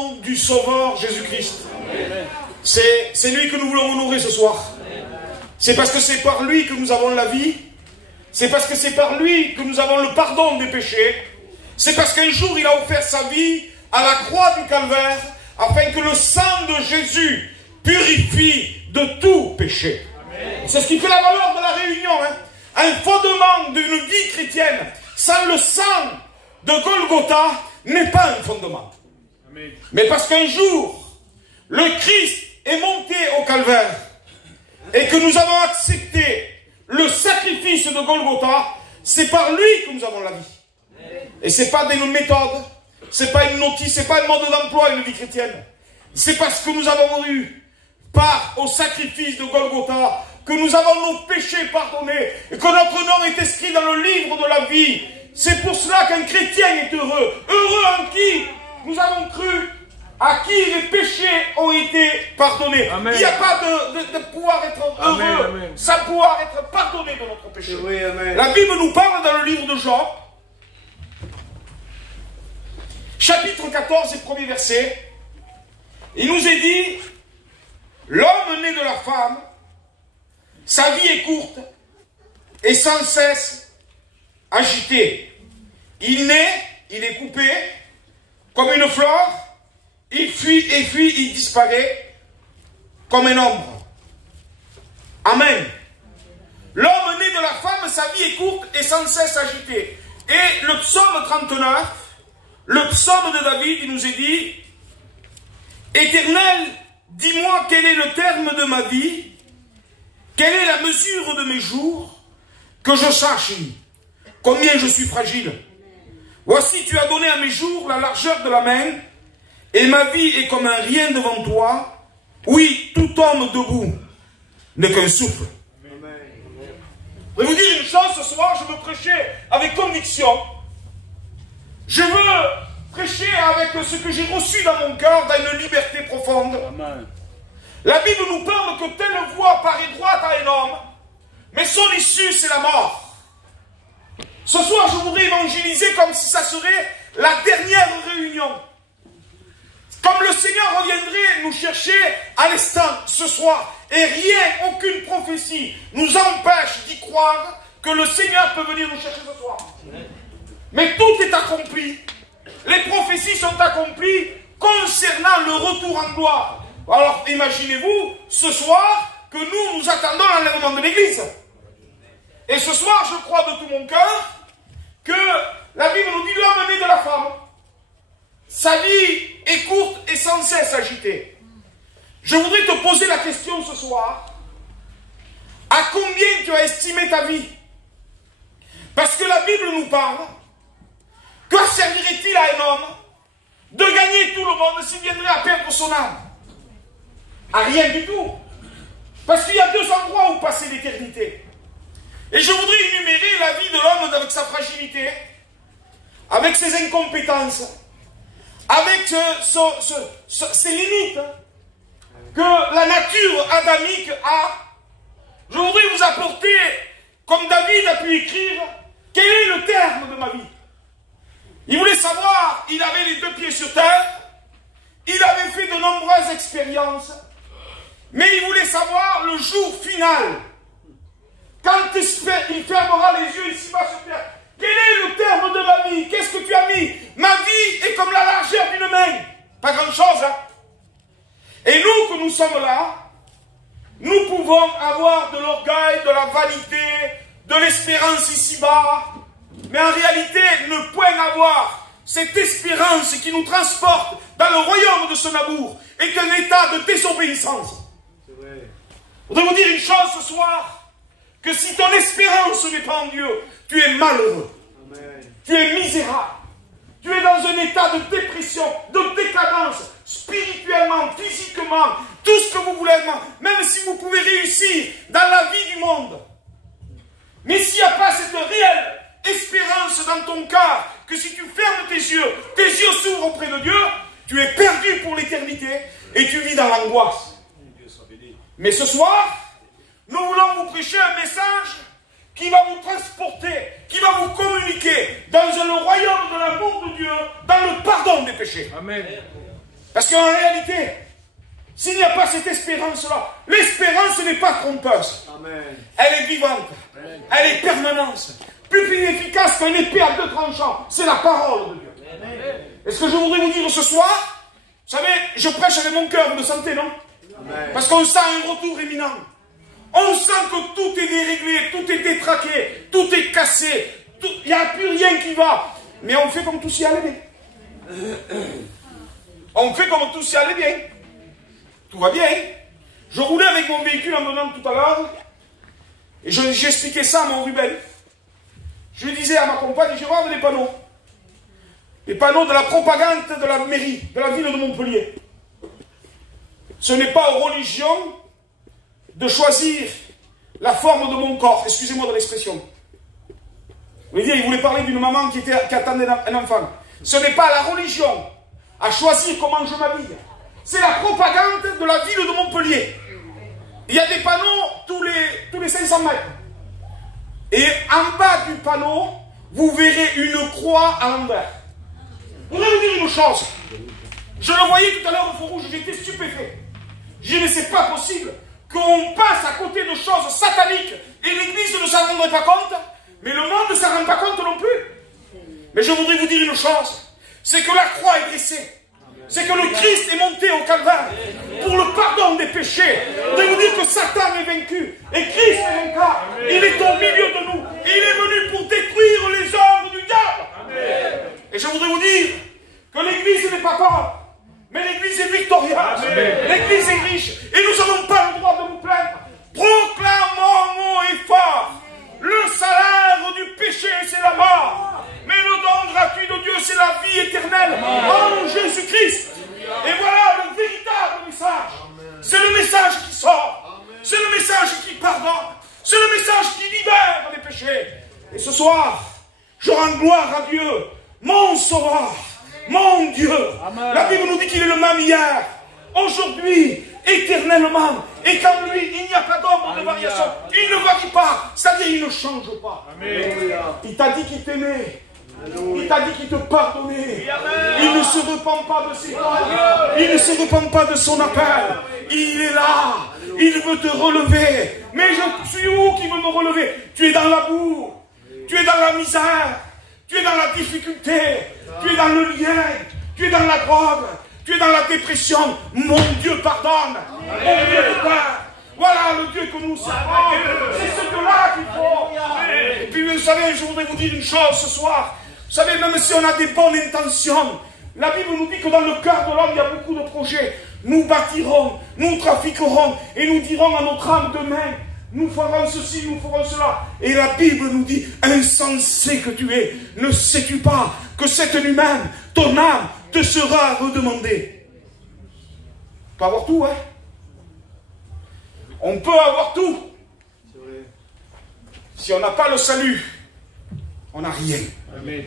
nom du Sauveur Jésus-Christ. C'est lui que nous voulons honorer ce soir. C'est parce que c'est par lui que nous avons la vie. C'est parce que c'est par lui que nous avons le pardon des péchés. C'est parce qu'un jour il a offert sa vie à la croix du Calvaire afin que le sang de Jésus purifie de tout péché. C'est ce qui fait la valeur de la réunion. Hein. Un fondement d'une vie chrétienne sans le sang de Golgotha n'est pas un fondement. Amen. Mais parce qu'un jour, le Christ est monté au Calvaire et que nous avons accepté le sacrifice de Golgotha, c'est par lui que nous avons la vie. Amen. Et ce n'est pas des méthodes, ce n'est pas une notice, ce n'est pas un mode d'emploi, une vie chrétienne. C'est parce que nous avons eu part au sacrifice de Golgotha que nous avons nos péchés pardonnés et que notre nom est inscrit dans le livre de la vie. C'est pour cela qu'un chrétien est heureux. Heureux en qui nous avons cru, à qui les péchés ont été pardonnés. Amen. Il n'y a pas de pouvoir être heureux amen. Sans pouvoir être pardonné de notre péché. Oui, la Bible nous parle dans le livre de Jean, chapitre 14 et premier verset. Il nous est dit, l'homme né de la femme, sa vie est courte et sans cesse agitée. Il naît, il est coupé comme une fleur, il fuit et fuit, il disparaît comme un ombre. Amen. L'homme né de la femme, sa vie est courte et sans cesse agitée. Et le psaume 39, le psaume de David, il nous est dit, Éternel, dis-moi quel est le terme de ma vie, quelle est la mesure de mes jours, que je sache combien je suis fragile. Voici, tu as donné à mes jours la largeur de la main, et ma vie est comme un rien devant toi. Oui, tout homme debout n'est qu'un souffle. Je vais vous dire une chose, ce soir, je veux prêcher avec conviction. Je veux prêcher avec ce que j'ai reçu dans mon cœur, dans une liberté profonde. Amen. La Bible nous parle que telle voie paraît droite à un homme, mais son issue, c'est la mort. Ce soir, je voudrais évangéliser comme si ça serait la dernière réunion. Comme le Seigneur reviendrait nous chercher à l'instant, ce soir, et rien, aucune prophétie nous empêche d'y croire que le Seigneur peut venir nous chercher ce soir. Mais tout est accompli. Les prophéties sont accomplies concernant le retour en gloire. Alors imaginez-vous, ce soir, que nous attendons l'enlèvement de l'Église. Et ce soir, je crois de tout mon cœur que la Bible nous dit l'homme né de la femme. Sa vie est courte et sans cesse agitée. Je voudrais te poser la question ce soir. À combien tu as estimé ta vie? Parce que la Bible nous parle. Que servirait-il à un homme de gagner tout le monde s'il viendrait à perdre son âme? À rien du tout. Parce qu'il y a deux endroits où passer l'éternité. Et je voudrais énumérer la vie de l'homme avec sa fragilité, avec ses incompétences, avec ses limites que la nature adamique a. Je voudrais vous apporter, comme David a pu écrire, quel est le terme de ma vie. Il voulait savoir, il avait les deux pieds sur terre, il avait fait de nombreuses expériences, mais il voulait savoir le jour final. Quand il fermera les yeux ici-bas sur terre, quel est le terme de ma vie? Qu'est-ce que tu as mis? Ma vie est comme la largeur d'une main. Pas grand-chose, hein? Et nous, que nous sommes là, nous pouvons avoir de l'orgueil, de la vanité, de l'espérance ici-bas, mais en réalité, ne point avoir cette espérance qui nous transporte dans le royaume de son amour est un état de désobéissance. C'est vrai. Je voudrais vous dire une chose ce soir, que si ton espérance n'est pas en Dieu, tu es malheureux. Amen. Tu es misérable. Tu es dans un état de dépression, de décadence, spirituellement, physiquement, tout ce que vous voulez, même si vous pouvez réussir dans la vie du monde. Mais s'il n'y a pas cette réelle espérance dans ton cœur, que si tu fermes tes yeux s'ouvrent auprès de Dieu, tu es perdu pour l'éternité et tu vis dans l'angoisse. Mais ce soir, nous voulons vous prêcher un message qui va vous transporter, qui va vous communiquer dans le royaume de l'amour de Dieu, dans le pardon des péchés. Amen. Parce qu'en réalité, s'il n'y a pas cette espérance-là, l'espérance n'est pas trompeuse. Amen. Elle est vivante. Amen. Elle est permanente. Plus efficace qu'une épée à 2 tranchants. C'est la parole de Dieu. Et ce que je voudrais vous dire ce soir, vous savez, je prêche avec mon cœur, vous le sentez, non? Amen. Parce qu'on sent un retour imminent. On sent que tout est déréglé, tout est détraqué, tout est cassé, il n'y a plus rien qui va. Mais on fait comme tout s'y allait bien. On fait comme tout s'y allait bien. Tout va bien. Je roulais avec mon véhicule en venant tout à l'heure, et j'expliquais ça à mon Ruben. Je lui disais à ma compagne, je regarde les panneaux. Les panneaux de la propagande de la mairie, de la ville de Montpellier. Ce n'est pas aux religions de choisir la forme de mon corps. Excusez-moi de l'expression. Vous voulez dire, il voulait parler d'une maman qui attendait un enfant. Ce n'est pas la religion à choisir comment je m'habille. C'est la propagande de la ville de Montpellier. Il y a des panneaux tous les 500 mètres. Et en bas du panneau, vous verrez une croix à l'envers. Je voudrais vous dire une chose. Je le voyais tout à l'heure au feu rouge, j'étais stupéfait. Je ne sais pas possible qu'on passe à côté de choses sataniques et l'Église ne s'en rendrait pas compte, mais le monde ne s'en rend pas compte non plus. Mais je voudrais vous dire une chose, c'est que la croix est dressée. C'est que le Christ est monté au calvaire pour le pardon des péchés. Je voudrais vous dire que Satan est vaincu et Christ est vainqueur. Il est au milieu de nous. Il est venu pour détruire les œuvres du diable. Et je voudrais vous dire que l'Église n'est pas pauvre, mais l'Église est victorieuse. L'Église est riche et nous n'avons pas le droit de nous plaindre. Proclamons haut et fort, le salaire du péché c'est la mort. Mais le don gratuit de Dieu, c'est la vie éternelle en Jésus-Christ. Et voilà le véritable message. C'est le message qui sort. C'est le message qui pardonne. C'est le message qui libère les péchés. Et ce soir, je rends gloire à Dieu, mon Sauveur, mon Dieu. Amen. La Bible nous dit qu'il est le même hier, aujourd'hui, éternellement. Et qu'en lui, il n'y a pas d'ombre de variation. Il ne varie pas. C'est-à-dire, il ne change pas. Amen. Il t'a dit qu'il t'aimait. Il t'a dit qu'il te pardonnait. Il ne se repent pas de ses paroles. Il ne se repent pas de son appel. Il est là. Il veut te relever. Mais je suis où qui veut me relever? Tu es dans la boue. Tu es dans la misère. Tu es dans la difficulté. Tu es dans le lien. Tu es dans la drogue. Tu es dans la dépression. Mon Dieu pardonne. Mon Dieu te pardonne. Voilà le Dieu que nous servons. C'est ce que-là qu'il faut. Et puis vous savez, je voudrais vous dire une chose ce soir. Vous savez, même si on a des bonnes intentions, la Bible nous dit que dans le cœur de l'homme, il y a beaucoup de projets. Nous bâtirons, nous trafiquerons, et nous dirons à notre âme demain, nous ferons ceci, nous ferons cela. Et la Bible nous dit, insensé que tu es, ne sais-tu pas que cette nuit même, ton âme te sera redemandée. On peut avoir tout, hein? On peut avoir tout. Si on n'a pas le salut, on n'a rien. Amen.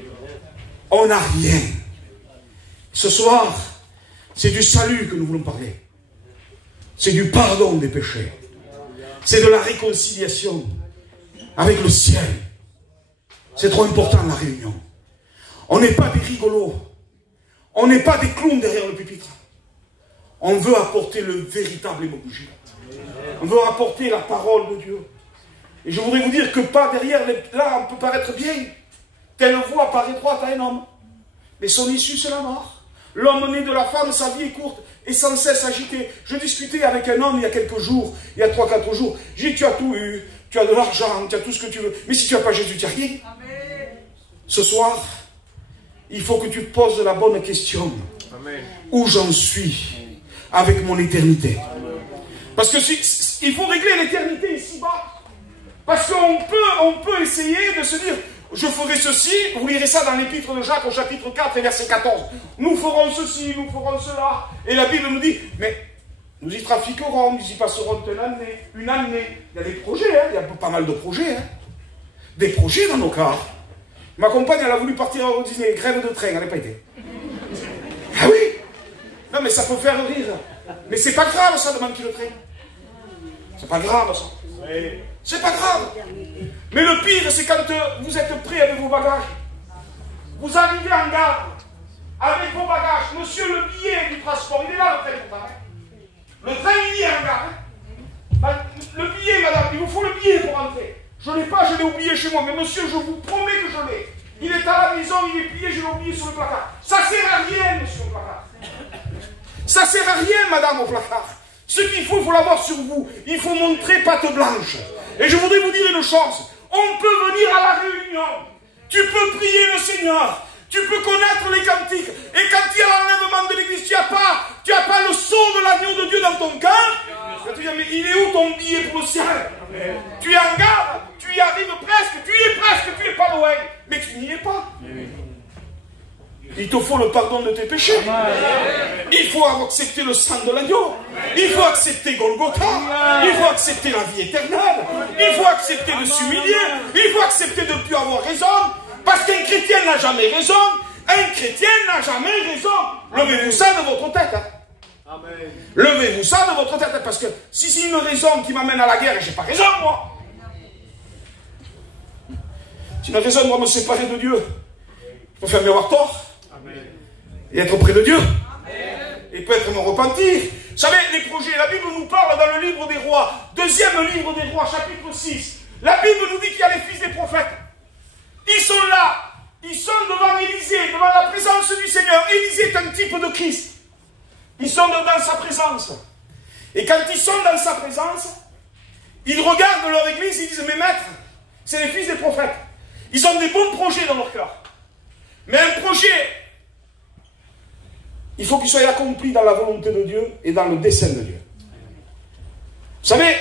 On n'a rien. Ce soir, c'est du salut que nous voulons parler. C'est du pardon des péchés. C'est de la réconciliation avec le ciel. C'est trop important la réunion. On n'est pas des rigolos. On n'est pas des clowns derrière le pupitre. On veut apporter le véritable évangile. On veut apporter la parole de Dieu. Et je voudrais vous dire que pas derrière, là on peut paraître bien. Telle voie paraît étroite à un homme. Mais son issue c'est la mort. L'homme né de la femme, sa vie est courte et sans cesse agité. Je discutais avec un homme il y a quelques jours, il y a 3-4 jours. J'ai dit, tu as tout eu, tu as de l'argent, tu as tout ce que tu veux. Mais si tu n'as pas Jésus, tu n'as rien. Amen. Ce soir, il faut que tu poses la bonne question. Amen. Où j'en suis avec mon éternité? Amen. Parce que il faut régler l'éternité ici-bas. Parce qu'on peut essayer de se dire, je ferai ceci, vous lirez ça dans l'épître de Jacques au chapitre 4 et verset 14. Nous ferons ceci, nous ferons cela. Et la Bible nous dit, mais nous y trafiquerons, nous y passerons une année. Il y a des projets, hein, il y a pas mal de projets. Hein. Des projets dans nos cas. Ma compagne, elle a voulu partir au Disney, grève de train, elle n'a pas été. Ah oui? Non mais ça peut faire rire. Mais c'est pas grave ça de manquer le train. C'est pas grave ça. C'est pas grave. Mais le pire, c'est quand vous êtes prêt avec vos bagages. Vous arrivez en gare, avec vos bagages. Monsieur, le billet du transport, il est là, le train pourtant. Le train, il y est en gare. Le billet, madame, il vous faut le billet pour rentrer. Je ne l'ai pas, je l'ai oublié chez moi. Mais monsieur, je vous promets que je l'ai. Il est à la maison, il est plié, je l'ai oublié sur le placard. Ça ne sert à rien, monsieur, au placard. Ça ne sert à rien, madame, au placard. Ce qu'il faut, il faut l'avoir sur vous. Il faut montrer patte blanche. Et je voudrais vous dire une chose. On peut venir à la réunion. Tu peux prier le Seigneur. Tu peux connaître les cantiques. Et quand il y a l'enlèvement de l'église, tu n'as pas le sceau de l'agneau de Dieu dans ton cœur. Tu dis, mais il est où ton billet pour le ciel? Tu es en garde, tu y arrives presque, tu y es presque, tu n'es pas loin. Mais tu n'y es pas. Il te faut le pardon de tes péchés. Il faut accepter le sang de l'agneau. Il faut accepter Golgotha. Il faut accepter la vie éternelle. Il faut accepter de s'humilier. Il faut accepter de ne plus avoir raison. Parce qu'un chrétien n'a jamais raison. Un chrétien n'a jamais raison. Levez-vous ça de votre tête. Levez-vous ça de votre tête. Parce que si c'est une raison qui m'amène à la guerre, et je n'ai pas raison, moi. Si une raison doit me séparer de Dieu, je préfère mieux avoir tort. Et être auprès de Dieu. Et peut-être me repentir. Vous savez, les projets, la Bible nous parle dans le livre des rois, deuxième livre des rois, chapitre 6. La Bible nous dit qu'il y a les fils des prophètes. Ils sont là. Ils sont devant Élisée, devant la présence du Seigneur. Élisée est un type de Christ. Ils sont dans sa présence. Et quand ils sont dans sa présence, ils regardent leur église et ils disent, mais maître, c'est les fils des prophètes. Ils ont des bons projets dans leur cœur. Mais un projet, il faut qu'il soit accompli dans la volonté de Dieu et dans le dessein de Dieu. Vous savez,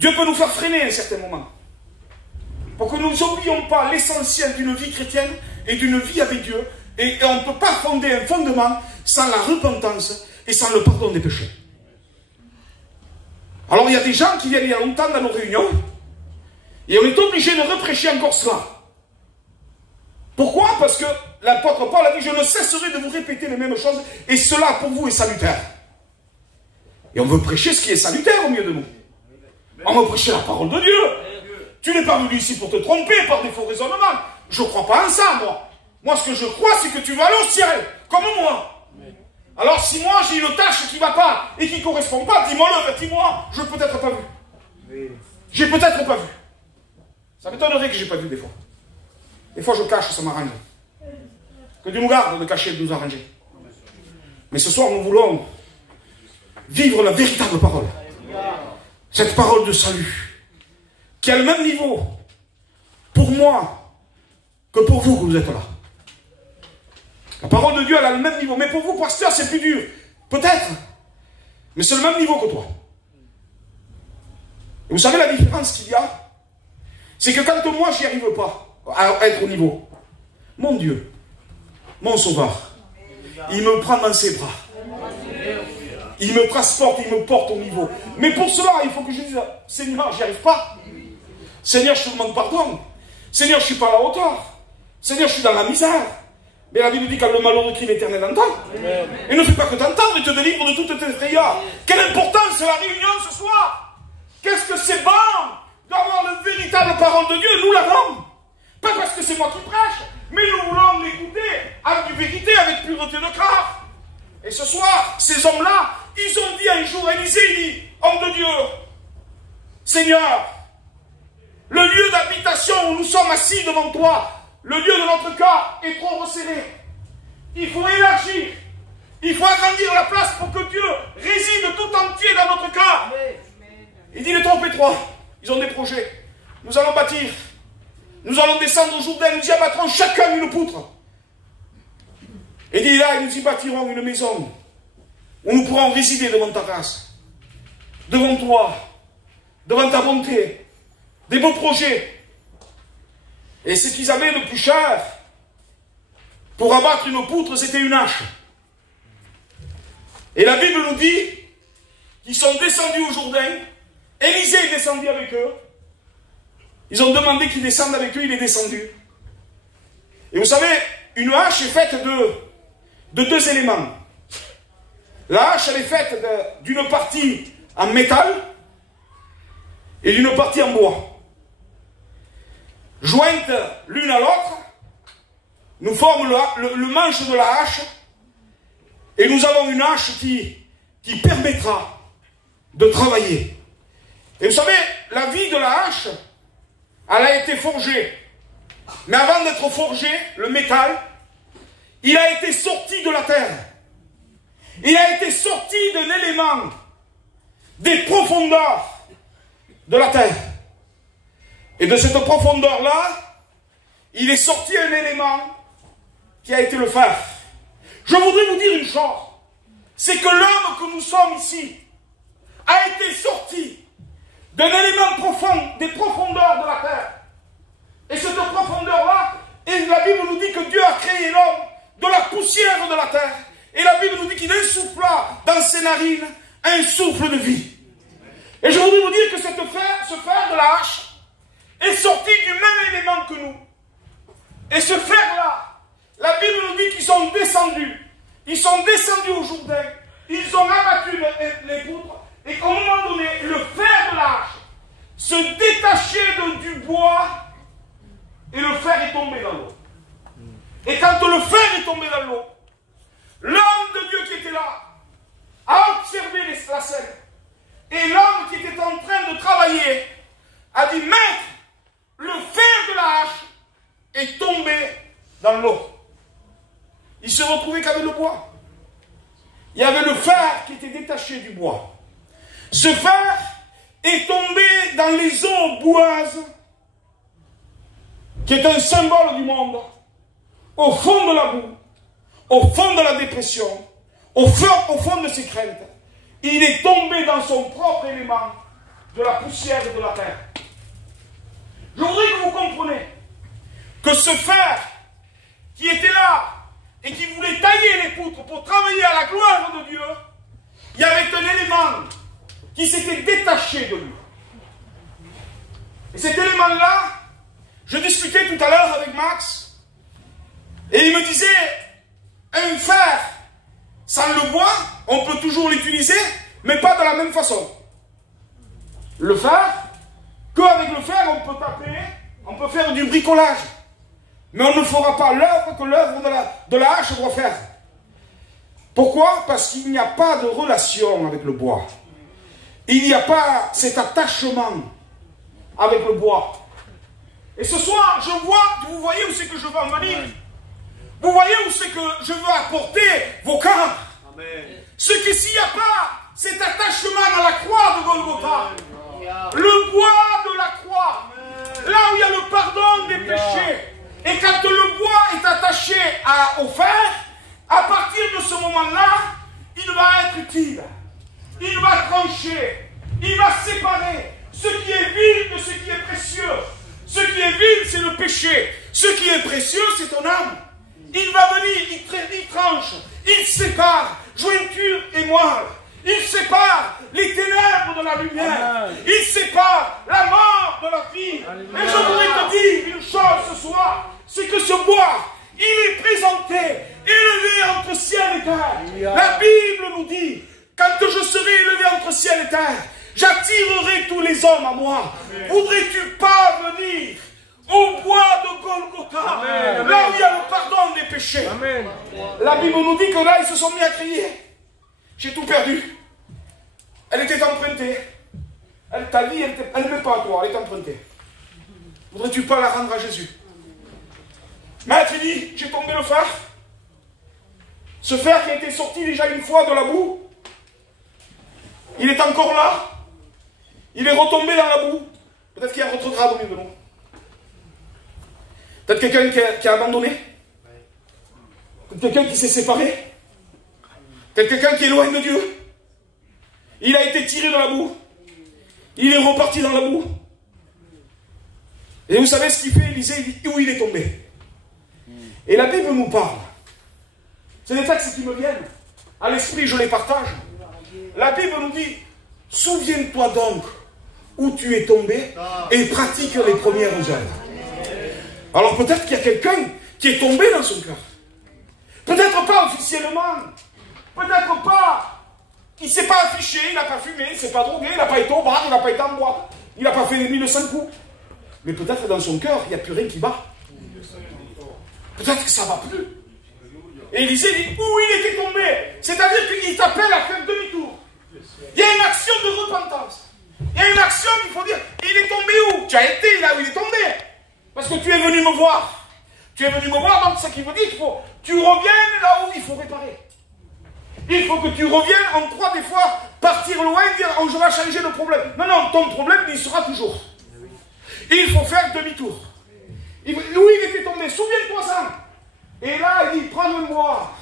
Dieu peut nous faire freiner à un certain moment. Pour que nous n'oublions pas l'essentiel d'une vie chrétienne et d'une vie avec Dieu. Et on ne peut pas fonder un fondement sans la repentance et sans le pardon des péchés. Alors il y a des gens qui viennent il y a longtemps dans nos réunions et on est obligé de reprêcher encore cela. Pourquoi? Parce que l'apôtre Paul a dit, je ne cesserai de vous répéter les mêmes choses et cela pour vous est salutaire. Et on veut prêcher ce qui est salutaire au milieu de nous. On veut prêcher la parole de Dieu. Tu n'es pas venu ici pour te tromper par des faux raisonnements. Je ne crois pas en ça, moi. Moi, ce que je crois, c'est que tu vas aller au ciel, comme moi. Alors, si moi, j'ai une tâche qui ne va pas et qui ne correspond pas, dis-moi-le, dis-moi, je n'ai peut-être pas vu. J'ai peut-être pas vu. Ça m'étonnerait que je n'ai pas vu des fois. Des fois, je cache, ça m'arrange. Que Dieu nous garde de cacher, de nous arranger. Mais ce soir, nous voulons vivre la véritable parole. Cette parole de salut. Qui a le même niveau pour moi que pour vous que vous êtes là. La parole de Dieu, elle a le même niveau. Mais pour vous, pasteur, c'est plus dur. Peut-être. Mais c'est le même niveau que toi. Et vous savez la différence qu'il y a? C'est que quand moi, j'y arrive pas à être au niveau, mon Dieu, mon Sauveur, il me prend dans ses bras. Il me transporte, il me porte au niveau. Mais pour cela, il faut que je dise, Seigneur, j'y arrive pas. Seigneur, je te demande pardon. Seigneur, je ne suis pas à la hauteur. Seigneur, je suis dans la misère. Mais la Bible dit quand le malheureux crie, l'Éternel entend. Et ne fais pas que t'entendre et te délivre de toutes tes frayeurs. Quelle importance c'est la réunion ce soir. Qu'est-ce que c'est bon d'avoir la véritable parole de Dieu. Nous l'avons. Pas parce que c'est moi qui prêche, mais nous voulons l'écouter avec vérité, avec pureté de cœur. Et ce soir, ces hommes-là, ils ont dit un jour, Élisée, il dit, homme de Dieu, Seigneur, le lieu d'habitation où nous sommes assis devant toi, le lieu de notre cœur est trop resserré. Il faut élargir. Il faut agrandir la place pour que Dieu réside tout entier dans notre cœur. Il dit, il est trop étroit. Ils ont des projets. Nous allons bâtir. Nous allons descendre au Jourdain. Nous y abattrons chacun une poutre. Et dit là, nous y bâtirons une maison où nous pourrons résider devant ta grâce, devant toi, devant ta bonté. Des beaux projets. Et ce qu'ils avaient de plus cher pour abattre une poutre, c'était une hache. Et la Bible nous dit qu'ils sont descendus au Jourdain. Élisée est descendu avec eux. Ils ont demandé qu'il descende avec eux, il est descendu. Et vous savez, une hache est faite de deux éléments. La hache, elle est faite d'une partie en métal et d'une partie en bois. Jointes l'une à l'autre nous formons le manche de la hache, et nous avons une hache qui permettra de travailler. Et vous savez, la vie de la hache, elle a été forgée. Mais avant d'être forgé, le métal, il a été sorti de la terre. Il a été sorti d'un élément des profondeurs de la terre. Et de cette profondeur-là, il est sorti un élément qui a été le fer. Je voudrais vous dire une chose, c'est que l'homme que nous sommes ici a été sorti d'un élément profond, des profondeurs de la terre. Et cette profondeur-là, et la Bible nous dit que Dieu a créé l'homme de la poussière de la terre. Et la Bible nous dit qu'il insuffla dans ses narines un souffle de vie. Et je voudrais vous dire que ce fer de la hache est sorti du même élément que nous. Et ce fer-là, la Bible nous dit qu'ils sont descendus. Ils sont descendus au Jourdain. Ils ont abattu les poutres. Et qu'à un moment donné, le fer de la hache se détachait du bois et le fer est tombé dans l'eau. Et quand le fer est tombé dans l'eau, l'homme de Dieu qui était là a observé la scène. Et l'homme qui était en train de travailler a dit, maître, le fer de la hache est tombé dans l'eau. Il se retrouvait qu'avec le bois. Il y avait le fer qui était détaché du bois. Ce fer est tombé dans les eaux boueuses, qui est un symbole du monde, au fond de la boue, au fond de la dépression, au fond de ses craintes. Il est tombé dans son propre élément, de la poussière et de la terre. Je voudrais que vous compreniez que ce fer qui était là et qui voulait tailler les poutres pour travailler à la gloire de Dieu, il y avait un élément qui s'était détaché de lui. Et cet élément-là, je discutais tout à l'heure avec Max, et il me disait, un fer sans le bois, on peut toujours l'utiliser, mais pas de la même façon. Le fer, qu'avec le fer, on peut taper, on peut faire du bricolage. Mais on ne fera pas l'œuvre que l'œuvre de la hache doit faire. Pourquoi? Parce qu'il n'y a pas de relation avec le bois. Il n'y a pas cet attachement avec le bois. Et ce soir, vous voyez où c'est que je veux en venir. Vous voyez où c'est que je veux apporter vos cœurs. Ce que s'il n'y a pas cet attachement à la croix de Golgotha, le bois de la croix, là où il y a le pardon des péchés, et quand le bois est attaché au fer, à partir de ce moment-là, il va être utile. Il va trancher. Il va séparer ce qui est vil de ce qui est précieux. Ce qui est vil, c'est le péché. Ce qui est précieux, c'est ton âme. Il va venir, il tranche, il sépare jointure et moelle. Il sépare les ténèbres de la lumière. Il sépare la mort de la vie. Et je voudrais te dire une chose ce soir, c'est que ce bois, il est présenté, élevé entre ciel et terre. La Bible nous dit, quand je serai élevé entre ciel et terre, j'attirerai tous les hommes à moi. Voudrais-tu pas venir au bois de Golgotha, là où il y a le pardon des péchés? Amen. La Bible nous dit que là, ils se sont mis à crier. J'ai tout perdu. Elle était empruntée. Ta vie, elle n'est même pas à toi, elle est empruntée. Voudrais-tu pas la rendre à Jésus? Maître, il dit, j'ai tombé le fer. Ce fer qui a été sorti déjà une fois de la boue, il est encore là. Il est retombé dans la boue. Peut-être qu'il y a un retrograde au milieu de nous. Peut-être quelqu'un qui a abandonné. Peut-être quelqu'un qui s'est séparé. Peut-être quelqu'un qui est loin de Dieu. Il a été tiré dans la boue. Il est reparti dans la boue. Et vous savez ce qu'il fait, Élisée? Il dit où il est tombé. Et la Bible nous parle. C'est des textes qui me viennent. À l'esprit, je les partage. La Bible nous dit, souviens-toi donc où tu es tombé et pratique les premières œuvres. Alors peut-être qu'il y a quelqu'un qui est tombé dans son cœur. Peut-être pas officiellement. Peut-être pas. Il ne s'est pas affiché, il n'a pas fumé, il ne s'est pas drogué, il n'a pas été au bar, il n'a pas été en boîte. Il n'a pas fait les 1500 coups. Mais peut-être dans son cœur, il n'y a plus rien qui bat. Peut-être que ça ne va plus. Et Élisée dit où il était tombé. C'est-à-dire qu'il t'appelle à faire demi-tour. Il y a une action de repentance. Il y a une action qu'il faut dire, il est tombé où? Tu as été là où il est tombé. Parce que tu es venu me voir. Tu es venu me voir, donc ce qui veut dire qu'il faut tu reviennes là où il faut réparer. Il faut que tu reviennes en 3 des fois, partir loin, dire oh, je vais changer le problème. Non, non, ton problème, il sera toujours. Il faut faire demi-tour. Où il était tombé, souviens-toi ça. Et là, il dit, prends-le-moi.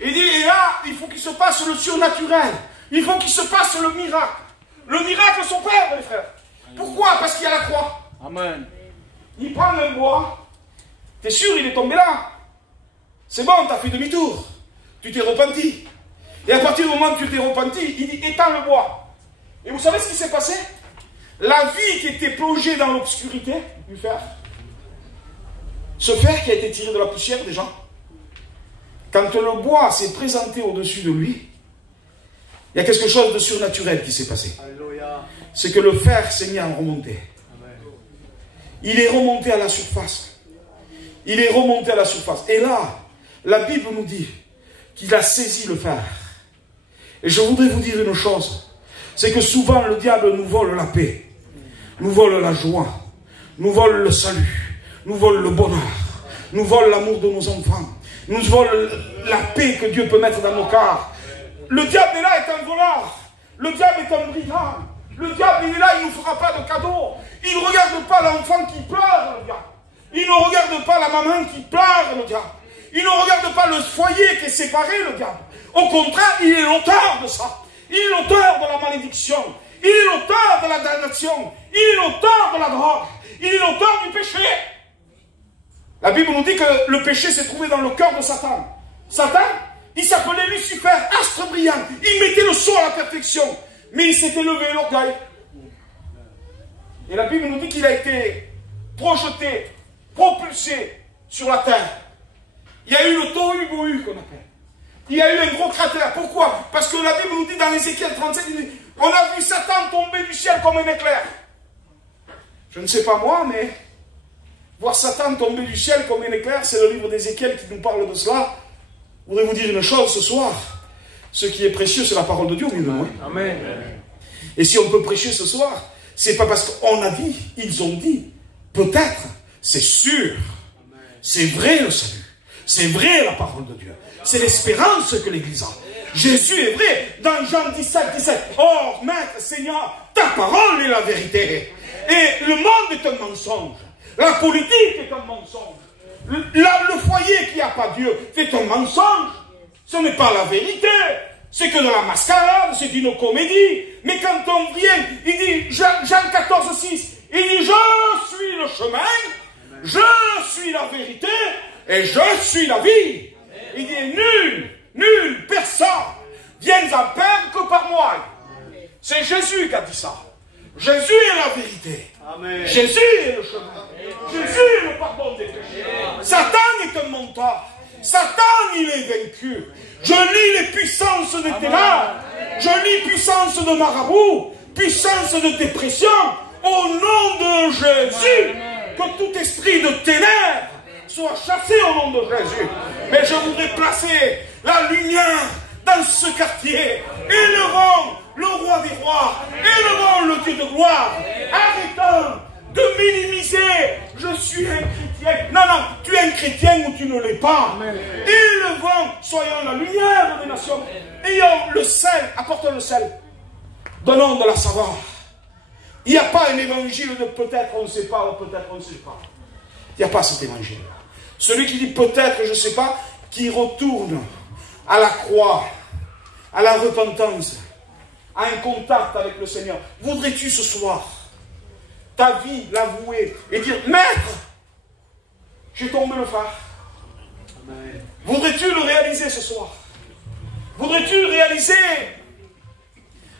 Il dit, et là, il faut qu'il se passe le surnaturel. Il faut qu'il se passe le miracle. Le miracle s'opère, mes frères. Pourquoi? Parce qu'il y a la croix. Amen. Il prend le bois. T'es sûr, il est tombé là? C'est bon, t'as fait demi-tour. Tu t'es repenti. Et à partir du moment où tu t'es repenti, il dit, étends le bois. Et vous savez ce qui s'est passé? La vie qui était plongée dans l'obscurité du fer, ce fer qui a été tiré de la poussière déjà, quand le bois s'est présenté au-dessus de lui, il y a quelque chose de surnaturel qui s'est passé. C'est que le fer s'est mis à remonter. Il est remonté à la surface. Il est remonté à la surface. Et là, la Bible nous dit qu'il a saisi le fer. Et je voudrais vous dire une chose. C'est que souvent le diable nous vole la paix. Nous vole la joie. Nous vole le salut. Nous vole le bonheur. Nous vole l'amour de nos enfants. Nous vole la paix que Dieu peut mettre dans nos cœurs. Le diable est là, est un voleur. Le diable est un brigand. Le diable il est là, il ne nous fera pas de cadeaux. Il ne regarde pas l'enfant qui pleure, le diable. Il ne regarde pas la maman qui pleure, le diable. Il ne regarde pas le foyer qui est séparé, le diable. Au contraire, il est l'auteur de ça. Il est l'auteur de la malédiction. Il est l'auteur de la damnation. Il est l'auteur de la drogue. Il est l'auteur du péché. La Bible nous dit que le péché s'est trouvé dans le cœur de Satan. Satan, il s'appelait Lucifer, astre brillant. Il mettait le saut à la perfection. Mais il s'est élevé l'orgueil. Et la Bible nous dit qu'il a été projeté, propulsé sur la terre. Il y a eu le tohu-bohu qu'on appelle. Il y a eu un gros cratère. Pourquoi? Parce que la Bible nous dit dans Ézéchiel 37, il dit, on a vu Satan tomber du ciel comme un éclair. Je ne sais pas moi, mais voir Satan tomber du ciel comme un éclair, c'est le livre d'Ézéchiel qui nous parle de cela. Je voudrais vous dire une chose ce soir. Ce qui est précieux, c'est la parole de Dieu. Amen. Et si on peut prêcher ce soir, c'est pas parce qu'on a dit, ils ont dit. Peut-être, c'est sûr. C'est vrai le salut. C'est vrai la parole de Dieu. C'est l'espérance que l'Église a. Jésus est vrai. Dans Jean 17, 17. Oh, Maître, Seigneur, ta parole est la vérité. Et le monde est un mensonge. La politique est un mensonge. Le foyer qui n'a pas Dieu, c'est un mensonge. Ce n'est pas la vérité. C'est que de la mascarade, c'est une comédie. Mais quand on vient, il dit, Jean 14, 6, il dit, je suis le chemin, je suis la vérité, et je suis la vie. Il dit, nul, personne, vienne à Père que par moi. C'est Jésus qui a dit ça. Jésus est la vérité. Amen. Jésus est le chemin. Jésus est le pardon des péchés. Satan est un menteur. Satan, il est vaincu. Je lis les puissances des ténèbres. Je lis puissance de marabout, puissance de dépression. Au nom de Jésus, que tout esprit de ténèbres soit chassé au nom de Jésus. Mais je voudrais placer la lumière dans ce quartier. Élevons le roi des rois. Élevons le Dieu de gloire. Arrêtons de minimiser. Je suis un chrétien. Non, tu es un chrétien ou tu ne l'es pas. Élevons, soyons la lumière des nations. Ayons le sel, apportons le sel. Donnons de la saveur. Il n'y a pas un évangile de peut-être on ne sait pas ou peut-être on ne sait pas. Il n'y a pas cet évangile. Celui qui dit peut-être je ne sais pas, qui retourne à la croix, à la repentance, à un contact avec le Seigneur. Voudrais-tu ce soir ta vie l'avouer et dire Maître, j'ai tombé le phare. Voudrais-tu le réaliser ce soir? Voudrais-tu réaliser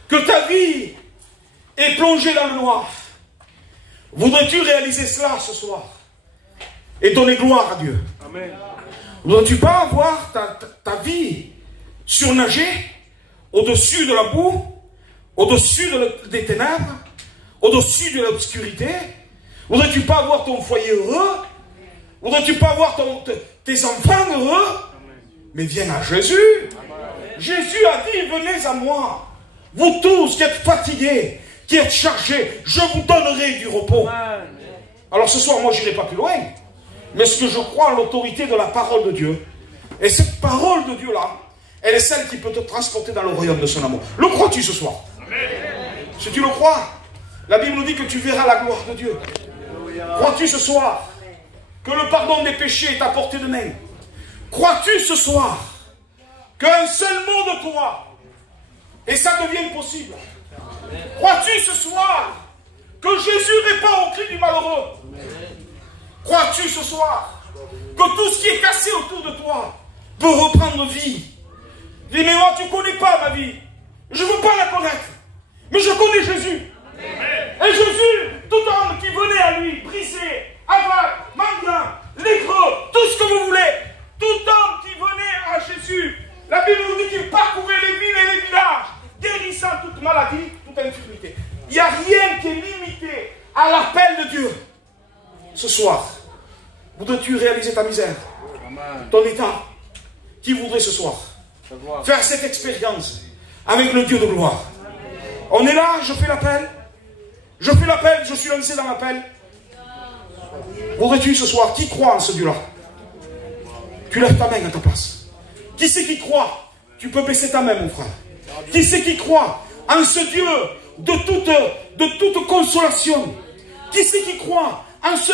que ta vie est plongée dans le noir? Voudrais-tu réaliser cela ce soir et donner gloire à Dieu? Amen. Voudrais-tu pas avoir ta vie surnager au-dessus de la boue, au-dessus des ténèbres, au-dessus de l'obscurité? Voudrais-tu pas avoir ton foyer heureux? Voudrais-tu pas voir tes enfants heureux? Mais viens à Jésus. Jésus a dit, venez à moi. Vous tous qui êtes fatigués, qui êtes chargés, je vous donnerai du repos. Alors ce soir, moi je n'irai pas plus loin. Mais ce que je crois en l'autorité de la parole de Dieu. Et cette parole de Dieu-là, elle est celle qui peut te transporter dans le royaume de son amour. Le crois-tu ce soir? Si tu le crois, la Bible nous dit que tu verras la gloire de Dieu. Crois-tu ce soir que le pardon des péchés est à portée de main? Crois-tu ce soir qu'un seul mot de toi, et ça devient possible? Crois-tu ce soir que Jésus répond au cri du malheureux? Crois-tu ce soir que tout ce qui est cassé autour de toi peut reprendre vie? Dis, mais moi, tu ne connais pas ma vie. Je ne veux pas la connaître. Mais je connais Jésus. Et Jésus, tout homme qui venait à lui, brisé, aveugle, mendiant, lépreux, tout ce que vous voulez, tout homme qui venait à Jésus, la Bible nous dit qu'il parcourait les villes et les villages, guérissant toute maladie, toute infirmité. Il n'y a rien qui est limité à l'appel de Dieu. Ce soir, voudrais-tu réaliser ta misère, ton état? Qui voudrait ce soir faire cette expérience avec le Dieu de gloire? On est là, je fais l'appel. Je fais l'appel, je suis lancé dans l'appel. Voudrais-tu ce soir, qui croit en ce Dieu-là? Tu lèves ta main à ta place. Qui c'est qui croit? Tu peux baisser ta main, mon frère. Qui c'est qui croit en ce Dieu de toute consolation? Qui c'est qui croit en ce